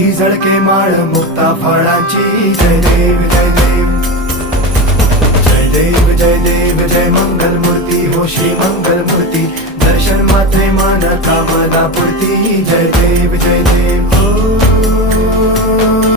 ही झळके माळ मुक्ता फळाची. जय देव जय देव जय देव जय देव जय मंगल मूर्ती हो श्री मंगल मूर्ती. दर्शन मात्रे मन कामना पूर्ती. जय देव जय देव.